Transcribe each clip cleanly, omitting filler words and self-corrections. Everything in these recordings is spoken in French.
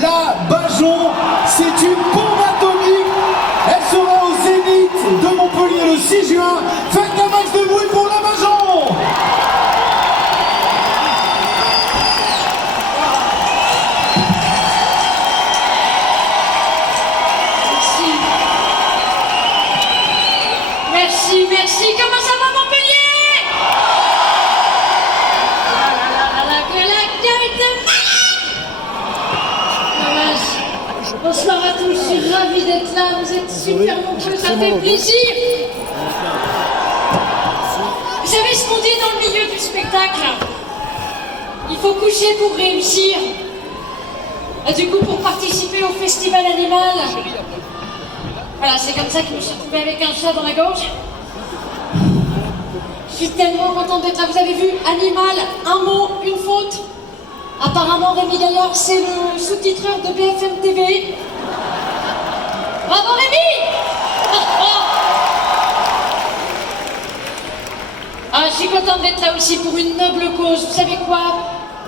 la Bajon. C'est une bombe atomique. Elle sera au Zénith de Montpellier le 6 juin. Faites un max de bruit pour la Bajon. Merci. Comment ça va, Montpellier? Bonsoir à tous, je suis ravie d'être là, vous êtes super nombreux, ça fait plaisir. Vous savez ce qu'on dit dans le milieu du spectacle? Il faut coucher pour réussir. Et du coup, pour participer au festival animal, voilà, c'est comme ça que je me suis retrouvée avec un chat dans la gorge. Je suis tellement contente d'être là. Vous avez vu, animal, un mot, une faute. Apparemment, Rémi Gaillard, c'est le sous-titreur de BFM TV. Bravo Rémi. Je suis contente d'être là aussi pour une noble cause. Vous savez quoi?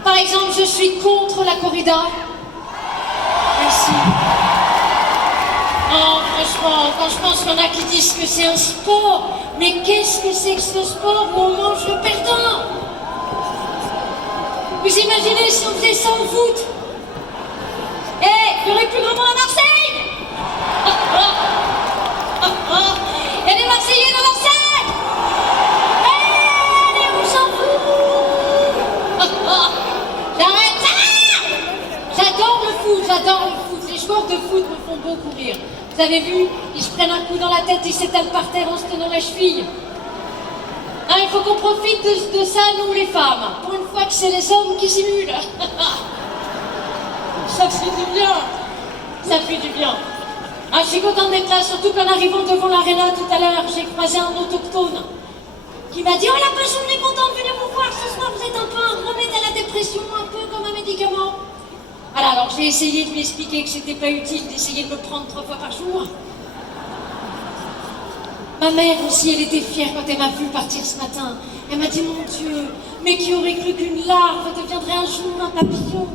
Par exemple, je suis contre la corrida. Merci. Non, franchement, quand je pense qu'il y en a qui disent que c'est un sport, mais qu'est-ce que c'est que ce sport où on mange le perdant? Vous imaginez si on faisait ça au foot? Il y aurait plus grand monde à Marseille. Il y a des Marseillais dans Marseille. Allez, on s'en fout. J'arrête ça. J'adore le foot. Les joueurs de foot me font beaucoup rire. Vous avez vu, ils se prennent un coup dans la tête, ils s'étalent par terre en se tenant la cheville. Il faut qu'on profite de ça, nous les femmes. Pour une fois que c'est les hommes qui simulent. Ça fait du bien. Ça fait du bien. Je suis contente d'être là, surtout qu'en arrivant devant l'aréna tout à l'heure, j'ai croisé un autochtone qui m'a dit « Oh la Bajon, on est content de venir vous voir ce soir, vous êtes un peu un remède à la dépression, un peu comme un médicament. » Voilà, alors j'ai essayé de lui expliquer que c'était pas utile d'essayer de me prendre 3 fois par jour. Ma mère aussi, elle était fière quand elle m'a vu partir ce matin. Elle m'a dit, mon Dieu, mais qui aurait cru qu'une larve deviendrait un jour un papillon?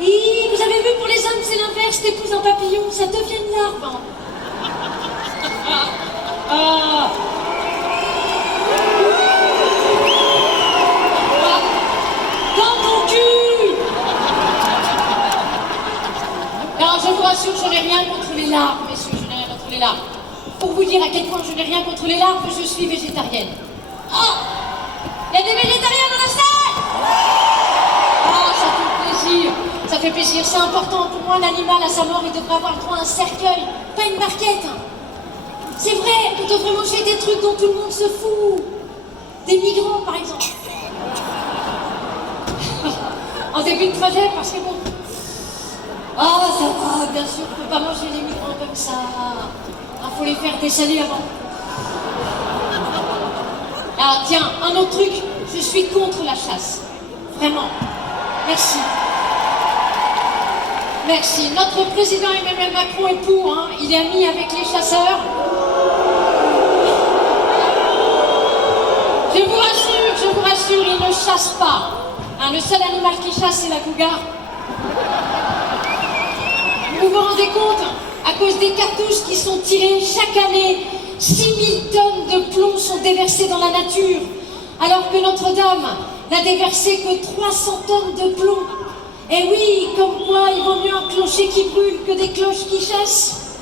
Et vous avez vu, pour les hommes, c'est l'inverse, t'épouses un papillon, ça devient une larve. Dans ton cul. Alors, je vous rassure, je n'ai rien contre les larves, messieurs, je n'ai rien contre les larves. Pour vous dire à quel point je n'ai rien contre les larves, je suis végétarienne. Il y a des végétariens dans la salle? Ça fait plaisir. Ça fait plaisir, c'est important. Pour moi, l'animal, à sa mort, il devrait avoir le droit à un cercueil, pas une barquette. C'est vrai, on devrait manger des trucs dont tout le monde se fout. Des migrants, par exemple. En début de trajet, parce que bon... ça va, bien sûr, on ne peut pas manger les migrants comme ça. Faut les faire dessaler avant. Alors tiens, un autre truc, je suis contre la chasse. Vraiment. Merci. Merci. Notre président Emmanuel Macron est pour, il est ami avec les chasseurs. Je vous rassure, il ne chasse pas. Le seul animal qui chasse, c'est la cougar. Vous vous rendez compte? À cause des cartouches qui sont tirées chaque année, 6000 tonnes de plomb sont déversées dans la nature, alors que Notre-Dame n'a déversé que 300 tonnes de plomb. Et oui, comme quoi il vaut mieux un clocher qui brûle que des cloches qui chassent.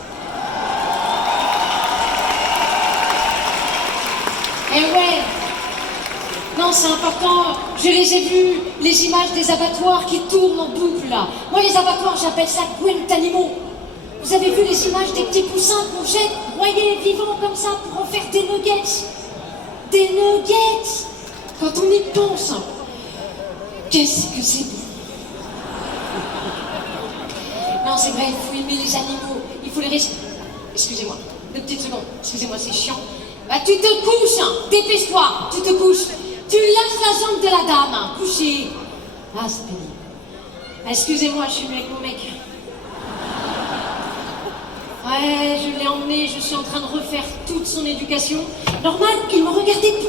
Et ouais, non, c'est important, je les ai vus, les images des abattoirs qui tournent en boucle là. Moi, les abattoirs, j'appelle ça Guantanamo. Vous avez vu les images des petits poussins qu'on jette broyés vivants comme ça pour en faire des nuggets? Des nuggets! Quand on y pense, qu'est-ce que c'est bon! Non, c'est vrai, il faut aimer les animaux, il faut les respecter. Excusez-moi, 2 petites secondes, excusez-moi, c'est chiant. Tu te couches, dépêche-toi, tu te couches. Tu lâches la jambe de la dame, couché. C'est pénible. Excusez-moi, je suis avec mon mec. Ouais, je l'ai emmené, je suis en train de refaire toute son éducation. Normal, il me regardait plus.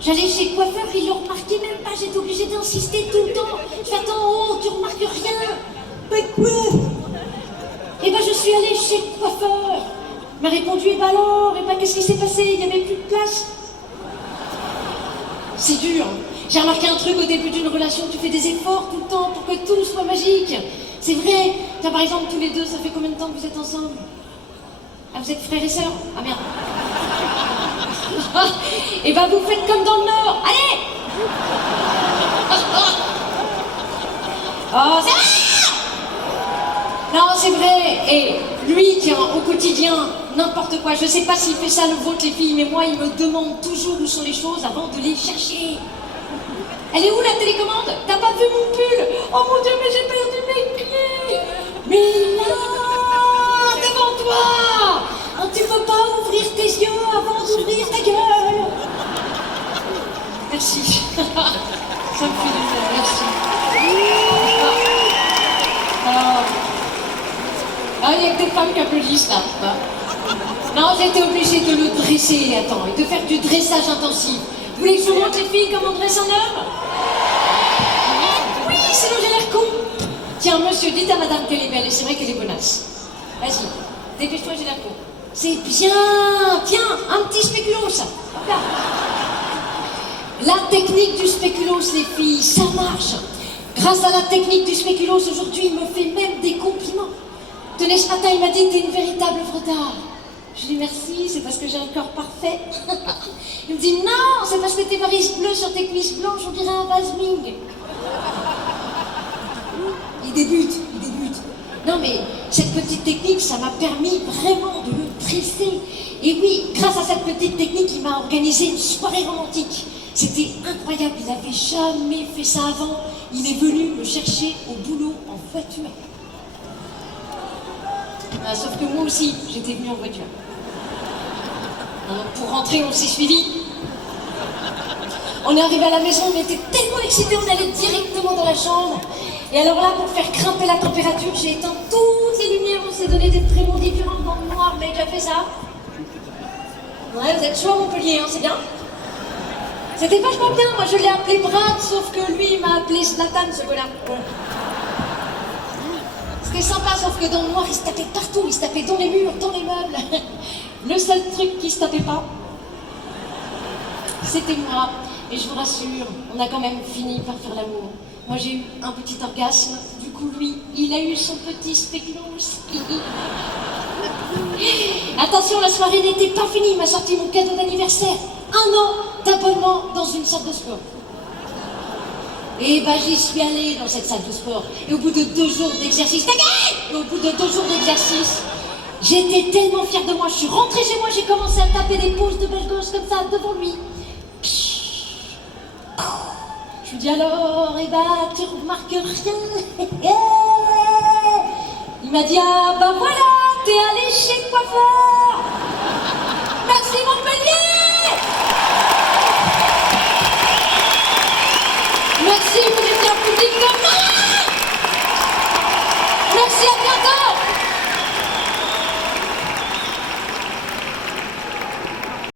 J'allais chez le coiffeur, il le remarquait même pas, j'étais obligée d'insister tout le temps. Je fais attends, tu remarques rien. Ouais. Et ben je suis allée chez le coiffeur. Il m'a répondu, et ben alors, et ben qu'est-ce qui s'est passé? Il n'y avait plus de place. C'est dur. J'ai remarqué un truc au début d'une relation, tu fais des efforts tout le temps pour que tout soit magique. C'est vrai. Tiens, par exemple, tous les deux, ça fait combien de temps que vous êtes ensemble? Ah, vous êtes frères et sœurs? Ah merde. Et ben vous faites comme dans le Nord. Allez. Oh, ça va. Non, c'est vrai. Et lui, tiens, au quotidien, n'importe quoi. Je sais pas s'il fait ça le vôtre, les filles, mais moi, il me demande toujours où sont les choses avant de les chercher. Elle est où la télécommande? T'as pas vu mon pull? Oh mon Dieu, mais j'ai perdu mes clés. Mais là, devant toi. Oh, tu peux pas ouvrir tes yeux avant d'ouvrir ta gueule. Merci. Ça me fait plaisir, merci. Ah, il y a que des femmes qui applaudissent là. Non, j'ai été obligée de le dresser, attends, et de faire du dressage intensif. Vous voulez que je vous montre les filles comment on dresse un homme? Oui, sinon j'ai l'air con. Tiens, monsieur, dites à madame qu'elle est belle, et c'est vrai qu'elle est bonasse. Vas-y, dépêche-toi, j'ai l'air con. C'est bien. Tiens, un petit spéculoos. Là. La technique du spéculoos, les filles, ça marche. Grâce à la technique du spéculoos, aujourd'hui, il me fait même des compliments. Tenez, ce matin, il m'a dit que t'es une véritable œuvre d'art. Je lui dis merci, c'est parce que j'ai un corps parfait. Il me dit non, c'est parce que tes varices bleues sur tes cuisses blanches, on dirait un vase wing. Il débute. Non mais, cette petite technique, ça m'a permis vraiment de le dresser. Et oui, grâce à cette petite technique, il m'a organisé une soirée romantique. C'était incroyable, il n'avait jamais fait ça avant. Il est venu me chercher au boulot en voiture. Ah, sauf que moi aussi, j'étais venue en voiture. Alors, pour rentrer, on s'est suivis. On est arrivé à la maison, on était tellement excités, on allait directement dans la chambre. Et alors là, pour faire grimper la température, j'ai éteint toutes les lumières, on s'est donné des prénoms différents dans le noir. Vous avez déjà fait ça? Ouais, vous êtes chaud à Montpellier, hein, c'est bien? C'était vachement bien, moi je l'ai appelé Brad, sauf que lui, il m'a appelé Zlatan, ce gars-là. C'était sympa, sauf que dans le noir, il se tapait partout, il se tapait dans les murs, dans les meubles. Le seul truc qui se tapait pas, c'était moi. Et je vous rassure, on a quand même fini par faire l'amour. Moi, j'ai eu un petit orgasme, du coup, lui, il a eu son petit spéculoos. Attention, la soirée n'était pas finie, il m'a sorti mon cadeau d'anniversaire. 1 an d'abonnement dans une salle de sport. Et bah j'y suis allée dans cette salle de sport. Et au bout de 2 jours d'exercice, et au bout de 2 jours d'exercice, j'étais tellement fière de moi. Je suis rentrée chez moi, j'ai commencé à taper des pouces de belle gosse comme ça devant lui. Je lui dis alors, et bah tu remarques rien. Il m'a dit ah bah voilà, t'es allé chez le coiffeur. Merci Montpellier. Merci, vous êtes bien plus digne que moi.